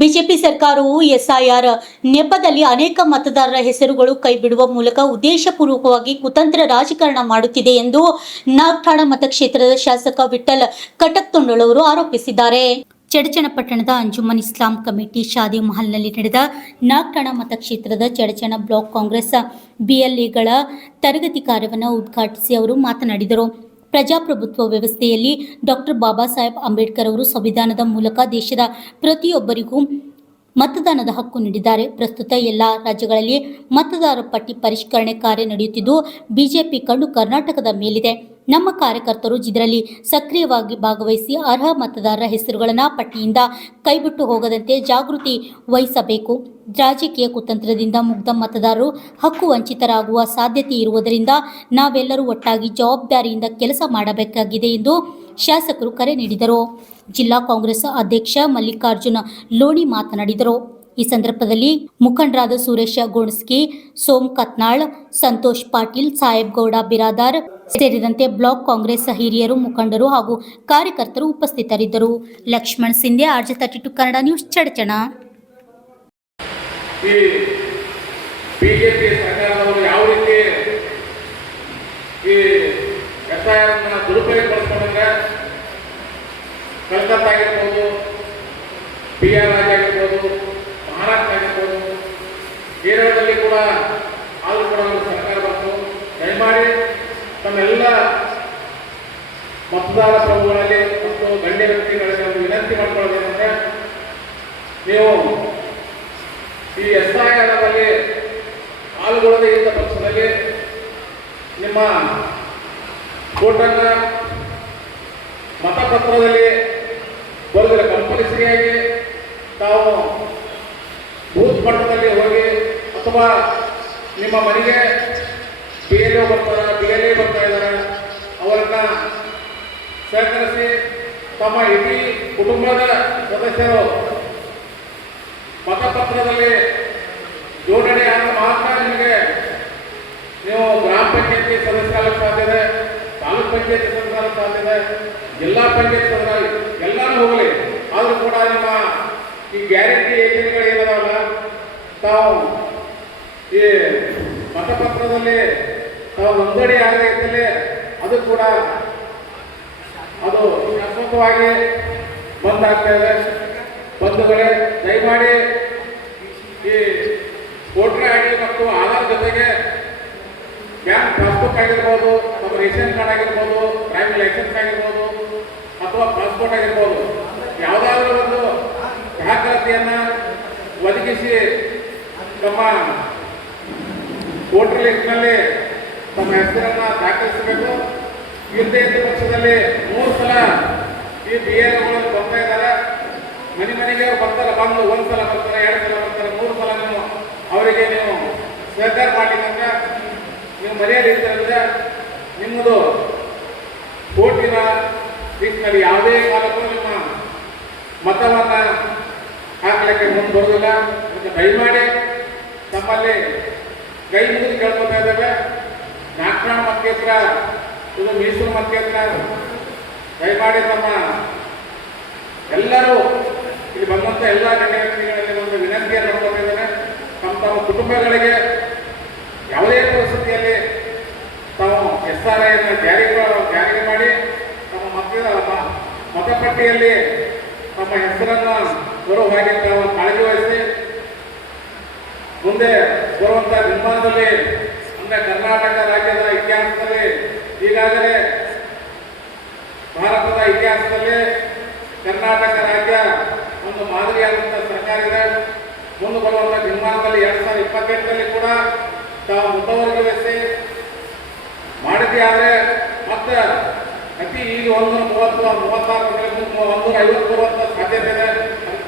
BJP ಸರ್ಕಾರವು SIR ನೆಪದಲ್ಲಿ ಅನೇಕ ಮತದಾರರ ಹೆಸರುಗಳು ಕೈಬಿಡುವ ಮೂಲಕ ಉದ್ದೇಶಪೂರ್ವಕವಾಗಿ ಕುತಂತ್ರ ರಾಜಕಾರಣ ಮಾಡುತ್ತಿದೆ ಎಂದು ನಾಗಠಾಣ ಮತಕ್ಷೇತ್ರದ ಶಾಸಕ ವಿಠ್ಠಲ್ ಕಟಕ್ತೊಂಡಲ್ ಅವರು ಆರೋಪಿಸಿದ್ದಾರೆ. ಚಡಚಣಪಟ್ಟಣದ ಅಂಜುಮನ್ ಇಸ್ಲಾಂ ಕಮಿಟಿ ಶಾದಿ ಮಹಲ್ನಲ್ಲಿ ನಡೆದ ನಾಗಠಾಣ ಮತಕ್ಷೇತ್ರದ ಚಡಚಣ ಬ್ಲಾಕ್ ಕಾಂಗ್ರೆಸ್ ಬಿಎಲ್ಎಗಳ ತರಗತಿ ಕಾರ್ಯವನ್ನು ಉದ್ಘಾಟಿಸಿ ಅವರು ಮಾತನಾಡಿದರು. ಪ್ರಜಾಪ್ರಭುತ್ವ ವ್ಯವಸ್ಥೆಯಲ್ಲಿ ಡಾಕ್ಟರ್ ಬಾಬಾ ಸಾಹೇಬ್ ಅಂಬೇಡ್ಕರ್ ಅವರು ಸಂವಿಧಾನದ ಮೂಲಕ ದೇಶದ ಪ್ರತಿಯೊಬ್ಬರಿಗೂ ಮತದಾನದ ಹಕ್ಕು ನೀಡಿದ್ದಾರೆ. ಪ್ರಸ್ತುತ ಎಲ್ಲ ರಾಜ್ಯಗಳಲ್ಲಿ ಮತದಾರರ ಪಟ್ಟಿ ಪರಿಷ್ಕರಣೆ ಕಾರ್ಯ ನಡೆಯುತ್ತಿದ್ದು, ಬಿಜೆಪಿ ಕಣ್ಣು ಕರ್ನಾಟಕದ ಮೇಲಿದೆ. ನಮ್ಮ ಕಾರ್ಯಕರ್ತರು ಇದರಲ್ಲಿ ಸಕ್ರಿಯವಾಗಿ ಭಾಗವಹಿಸಿ ಅರ್ಹ ಮತದಾರರ ಹೆಸರುಗಳನ್ನು ಪಟ್ಟಿಯಿಂದ ಕೈಬಿಟ್ಟು ಹೋಗದಂತೆ ಜಾಗೃತಿ ವಹಿಸಬೇಕು. ರಾಜಕೀಯ ಕುತಂತ್ರದಿಂದ ಮುಗ್ಧ ಮತದಾರರು ಹಕ್ಕು ವಂಚಿತರಾಗುವ ಸಾಧ್ಯತೆ ಇರುವುದರಿಂದ ನಾವೆಲ್ಲರೂ ಒಟ್ಟಾಗಿ ಜವಾಬ್ದಾರಿಯಿಂದ ಕೆಲಸ ಮಾಡಬೇಕಾಗಿದೆ ಎಂದು ಶಾಸಕರು ಕರೆ ನೀಡಿದರು. ಜಿಲ್ಲಾ ಕಾಂಗ್ರೆಸ್ ಅಧ್ಯಕ್ಷ ಮಲ್ಲಿಕಾರ್ಜುನ ಲೋಣಿ ಮಾತನಾಡಿದರು. ಈ ಸಂದರ್ಭದಲ್ಲಿ ಮುಖಂಡರಾದ ಸುರೇಶ ಗೋಣಸ್ಕಿ, ಸೋಮ್ ಕತ್ನಾಳ್, ಸಂತೋಷ್ ಪಾಟೀಲ್, ಸಾಹೇಬ್ಗೌಡ ಬಿರಾದಾರ್ ಸೇರಿದಂತೆ ಬ್ಲಾಕ್ ಕಾಂಗ್ರೆಸ್ ಹಿರಿಯರು, ಮುಖಂಡರು ಹಾಗೂ ಕಾರ್ಯಕರ್ತರು ಉಪಸ್ಥಿತರಿದ್ದರು. Laxman Shinde, RJ32 Kannada news, Chadchan. BJP ಸರ್ಕಾರದವರು ಯಾವ ರೀತಿ ಈ ಎಸ್ಐಆರ್ ದುರುಪಯೋಗಪಡಿಸ್ಕೊಂಡ್ರೆ ಕಲ್ಕತ್ತಾ ಆಗಿರ್ಬೋದು, ಬಿಹಾರ ರಾಜ್ಯ ಆಗಿರ್ಬೋದು, ಮಹಾರಾಷ್ಟ್ರ ಆಗಿರ್ಬೋದು, ಕೇರಳದಲ್ಲಿ ಕೂಡ ಆದರೂ ಕೂಡ ಒಂದು ಸರ್ಕಾರ ಬಂತು. ದಯಮಾಡಿ ತಮ್ಮೆಲ್ಲ ಮತದಾರ ಪ್ರಭುಗಳಲ್ಲಿ ಮತ್ತು ಗಣ್ಯ ವ್ಯಕ್ತಿಗಳಿಗೆ ಒಂದು ವಿನಂತಿ ಮಾಡ್ಕೊಳ್ಳೋದೇನೆಂದರೆ, ನೀವು ಈ ಎಸ್ಐಆರ್ನಲ್ಲಿ ಪಾಲ್ಗೊಳ್ಳದೇ ಇದ್ದ ಪಕ್ಷದಲ್ಲಿ ನಿಮ್ಮ ವೋಟನ್ನು ಮತಪತ್ರದಲ್ಲಿ ಬರೆದರೆ ಕಂಪಲ್ಸರಿಯಾಗಿ ತಾವು ಬೂತ್ ಮಟ್ಟದಲ್ಲಿ ಹೋಗಿ ಅಥವಾ ನಿಮ್ಮ ಮನೆಗೆ BLO ಬರ್ತಾರೆ, BLA ಬರ್ತಾ ಇದ್ದಾರೆ, ಅವರನ್ನ ಸಹಕರಿಸಿ ತಮ್ಮ ಇಡೀ ಕುಟುಂಬದ ಸದಸ್ಯರು ಮತಪತ್ರದಲ್ಲಿ ಜೋಡಣೆ ಆದ ಮಾತ್ರ ನಿಮಗೆ ನೀವು ಗ್ರಾಮ ಪಂಚಾಯತಿ ಸದಸ್ಯರಾಗಕ್ಕೆ ಸಾಧ್ಯ ಇದೆ, ತಾಲೂಕ್ ಪಂಚಾಯತಿ ಸದಸ್ಯರಾಗಕ್ಕೆ ಸಾಧ್ಯ ಇದೆ, ಜಿಲ್ಲಾ ಪಂಚಾಯತ್ ಸದಸ್ಯರಾಗಿ ಎಲ್ಲರೂ ಹೋಗಲಿ. ಆದರೂ ಕೂಡ ನಿಮ್ಮ ಈ ಗ್ಯಾರಂಟಿ ಯೋಜನೆಗಳು ಏನದಾವಲ್ಲ, ತಾವು ಈ ಮತಪತ್ರದಲ್ಲಿ ತಾವು ನೋಂದಣಿ ಆಗದೇ ಇದ್ದಲ್ಲಿ ಅದು ಕೂಡ ಅದು ಶಾಶ್ವತವಾಗಿ ಬಂದಾಗ್ತಾ ಇದೆ. ಬಂಧುಗಳೇ, ದಯಮಾಡಿ ಈ ವೋಟರ್ ID ಮತ್ತು ಆಧಾರ್ ಜೊತೆಗೆ ಬ್ಯಾಂಕ್ ಪಾಸ್ಬುಕ್ ಆಗಿರ್ಬೋದು, ನಮ್ಮ ರೇಷನ್ ಕಾರ್ಡ್ ಆಗಿರ್ಬೋದು, ಡ್ರೈವಿಂಗ್ ಲೈಸೆನ್ಸ್ ಆಗಿರ್ಬೋದು ಅಥವಾ ಪಾಸ್ಪೋರ್ಟ್ ಆಗಿರ್ಬೋದು, ಯಾವುದಾದ್ರೂ ಒಂದು ದಾಖಲಾತಿಯನ್ನು ಒದಗಿಸಿ ತಮ್ಮ ವೋಟರ್ ಲಿಸ್ಟ್ನಲ್ಲಿ ತಮ್ಮ ಹೆಸರನ್ನು ದಾಖಲಿಸಬೇಕು. ಇಲ್ಲದೇ ಇದ್ದ ಪಕ್ಷದಲ್ಲಿ 3 ಸಲ ಈ BLOಗಳು ಬರ್ತಾ ಇದ್ದಾರೆ. ಮನೆಗೆ ಬರ್ತಾರೆ, ಬಂದು 1 ಸಲ ಬರ್ತಾರೆ, 2 ಸಲ ಬರ್ತಾರೆ, 3 ಸಲ ನೀವು ಅವರಿಗೆ ನೀವು ಸಹಕಾರ ಮಾಡಲಿಕ್ಕೆ ನೀವು ಮರ್ಯಾದೆ ಇದ್ದರಿಂದ ನಿಮ್ಮದು ವೋಟಿನ ಲಿಸ್ಟ್ನಲ್ಲಿ ಯಾವುದೇ ಕಾಲಕ್ಕೂ ನಿಮ್ಮ ಮತವನ್ನು ಹಾಕಲಿಕ್ಕೆ ಮುಂದೆ ಬರೋದಿಲ್ಲ. ಅದಕ್ಕೆ ದಯಮಾಡಿ ತಮ್ಮಲ್ಲಿ ಕೈ ಮುಗಿದು ಕೇಳ್ಕೊತಾ ಇದ್ದೇವೆ. ನಾಗಠಾಣ ಮತಕ್ಷೇತ್ರ ಇದು ಮೀಸಲು ಮತಕ್ಷೇತ್ರ. ದಯಮಾಡಿ ತಮ್ಮ ಎಲ್ಲರೂ ಇಲ್ಲಿ ಬಂದಂಥ ಎಲ್ಲ ಗಣ್ಯ ವ್ಯಕ್ತಿಗಳಲ್ಲಿ ಒಂದು ವಿನಂತಿಯನ್ನು ನೋಡ್ಕೊತಾ ಇದ್ದೇನೆ. ತಮ್ಮ ಕುಟುಂಬಗಳಿಗೆ ಯಾವುದೇ ಪರಿಸ್ಥಿತಿಯಲ್ಲಿ ತಾವು SRIಯನ್ನು ಜಾರಿಗೆ ಮಾಡಿ ತಮ್ಮ ಮತಪಟ್ಟಿಯಲ್ಲಿ ತಮ್ಮ ಹೆಸರನ್ನು ಬರುವ ಹಾಗೆ ತಾವು ಕಾಳಜಿ ವಹಿಸಿ ಮುಂದೆ ಬರುವಂಥ ದಿನಮಾನದಲ್ಲಿ ಅಂದರೆ ಕರ್ನಾಟಕ ರಾಜ್ಯದ ಇತಿಹಾಸದಲ್ಲಿ ಈಗಾಗಲೇ ಭಾರತದ ಇತಿಹಾಸದಲ್ಲಿ ಕರ್ನಾಟಕ ರಾಜ್ಯ ಒಂದು ಮಾದರಿಯಾದಂಥ ಸರ್ಕಾರ ಇದೆ. ಮುಂದೆ ಬರುವಂಥ ದಿನಮಾನದಲ್ಲಿ 2028ರಲ್ಲಿ ಕೂಡ ತಾವು ಮುತುವರ್ಜಿ ವಹಿಸಿ ಮಾಡಿದ್ದೇ ಆದರೆ ಮತ್ತೆ ಅತಿ ಈಗ 130, 36, 150 ಬರುವಂಥ ಸಾಧ್ಯತೆ ಇದೆ.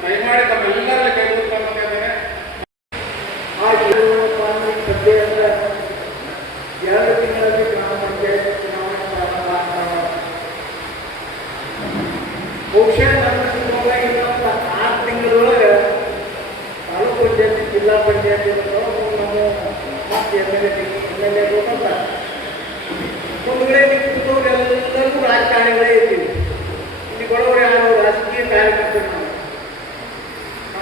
ದಯಮಾಡಿ ತಮ್ಮೆಲ್ಲರಲ್ಲಿ ಕೈ ಮುಗಿಸ್ಕೊಳ್ತಾ ಇದ್ದೇನೆ. ಎರಡು ತಿಂಗಳಲ್ಲಿ ಗ್ರಾಮ ಪಂಚಾಯತ್ ಚುನಾವಣೆ ಬಹುಶಃ ನನ್ನ ಇನ್ನೊಂದು 6 ತಿಂಗಳೊಳಗೆ ತಾಲೂಕು ಪಂಚಾಯತಿ, ಜಿಲ್ಲಾ ಪಂಚಾಯತಿ ನಮ್ಮ ಮತ್ತೆ MLA ಅಂತ ಒಂದು ಕಡೆ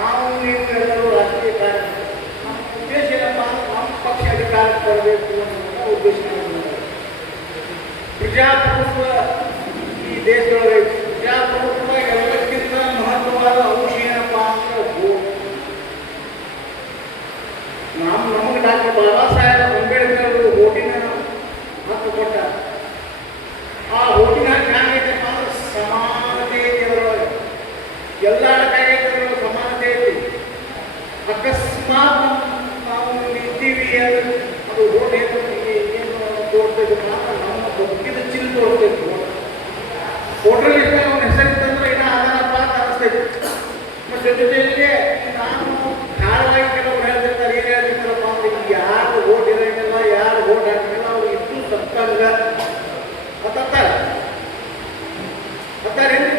ನಾವು ನೀವೆಲ್ಲರೂ ರಾಜಕೀಯ ಕಾರ್ಯಕರ್ತರು. ನಮ್ಮ ಉದ್ದೇಶ ಏನಪ್ಪ ಅಂದ್ರೆ ನಮ್ಮ ಪಕ್ಷ ಅಧಿಕಾರಕ್ಕೆ ಬರಬೇಕು ಅನ್ನೋ ಉದ್ದೇಶ ನಮ್ಮದು. ಪ್ರಜಾಪ್ರಭುತ್ವ ಈ ದೇಶದೊಳಗೆ ಪ್ರಜಾಪ್ರಭುತ್ವ ಎಲ್ಲಕ್ಕಿಂತ ಮಹತ್ವವಾದ ಅಂಶ ಏನಪ್ಪ ಅಂದ್ರೆ vote. ನಮಗೆ ಡಾಕ್ಟರ್ ಬಾಬಾ ಸಾಹೇಬ್ ಅಂಬೇಡ್ಕರ್ ಓಟಿನ ಹಕ್ಕು ಕೊಟ್ಟ. ಆ ಓಟಿನ ಹ್ಯಾಂಗೈತಪ್ಪ ಅಂದ್ರೆ ಸಮಾನತೆ ಐತಿ. ಅದರೊಳಗೆ ಎಲ್ಲ ಕಾರ್ಯಕ್ರಮಗಳು ಸಮಾನತೆ ಐತಿ. ಅಕಸ್ಮಾತ್ ನಾವು ಇದ್ದೀವಿ ಅದು ಓಟ್ ಏನು ತೋರ್ತೈತಪ್ಪ ಅಂದ್ರೆ ನಮ್ಮ ಬದುಕಿದ ಚಿಲ್ ತೋರ್ತೈತಿ. ವೋಟರ್ ಲಿಸ್ಟ್ ಅವನ ಹೆಸರಿತ್ತಂದ್ರೆ ಇನ್ನೂ ಆಧಾರಪ್ಪ ಅಂತ ಅನಿಸ್ತೈತಿ. ಮತ್ತು ಜೊತೆಗೆ ನಾನು ಧಾರವಾಹಿ ಕೆಲವರು ಹೇಳ್ತಿರ್ತಾರೆ, ಏನು ಹೇಳ್ತಿರ್ತಾರಪ್ಪ ಅಂದ್ರೆ ಯಾರು ಓಟ್ ಇರೋಂಗಿಲ್ಲ, ಯಾರು ಓಟ್ ಹಾಕಿಲ್ಲ ಅವ್ರು ಇದ್ದು ಸತ್ತಂಗ ಅಂತಾರೆ. ಏನ್ರಿ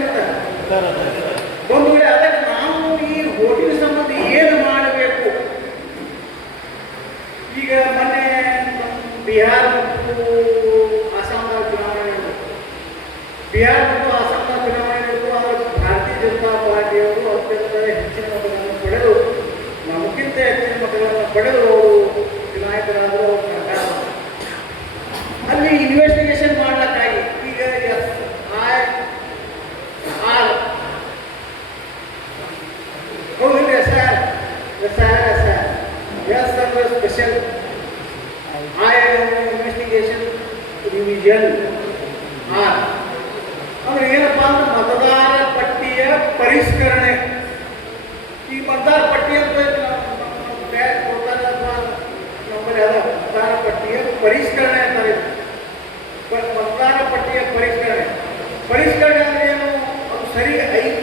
ಒಂದು ವೇಳೆ ಅದಕ್ಕೆ ನಾವು ಈ ಓಟಿನ ಸಂಬಂಧ ಏನು ಮಾಡಬೇಕು? ಈಗ ಮೊನ್ನೆ ಬಿಹಾರ ಮತ್ತು ಅಸ್ಸಾಂನ ಚುನಾವಣೆ ನಡೆಯಿತು. ಬಿಹಾರ ಮತ್ತು ಅಸ್ಸಾಂನ ಚುನಾವಣೆ ನಡೆಯಿತು. ಆದರೆ ಭಾರತೀಯ ಜನತಾ ಪಾರ್ಟಿಯವರು ಅತ್ಯಂತ ಹೆಚ್ಚಿನ ಮತಗಳನ್ನು ಪಡೆದು, ನಮಗಿಂತ ಹೆಚ್ಚಿನ ಮತಗಳನ್ನು ಪಡೆದು ಅವರು ಚುನಾಯಿತರಾದರು. ಅವರು ಸರ್ಕಾರ ಅಲ್ಲಿ ಇನ್ವೆಸ್ಟಿಗೇಷನ್ ಮಾಡ್ಲಿಕ್ಕಾಗಿ ಈಗ SIR ಹೌದು SIR ಎಸ್ ಅಂದ್ರೆ ಸ್ಪೆಷಲ್ ಇನ್ವೆಸ್ಟಿಗೇಷನ್ ಡಿವಿಷನ್ ಆರ್ ಅಂದ್ರೆ ಏನಪ್ಪಾ ಅಂದ್ರೆ ಮತದಾರ ಪಟ್ಟಿಯ ಪರಿಷ್ಕರಣೆ. ಈ ಮತದಾರ ಪಟ್ಟಿ ಅಂತ ನಮ್ಮಲ್ಲಿ ಅದ ಮತದಾರ ಪಟ್ಟಿಯ ಪರಿಷ್ಕರಣೆ ಅಂತಾರೆ. ಮತದಾರ ಪಟ್ಟಿಯ ಪರಿಷ್ಕರಣೆ ಅಂದ್ರೆ ಏನು? ಅದು ಸರಿ 5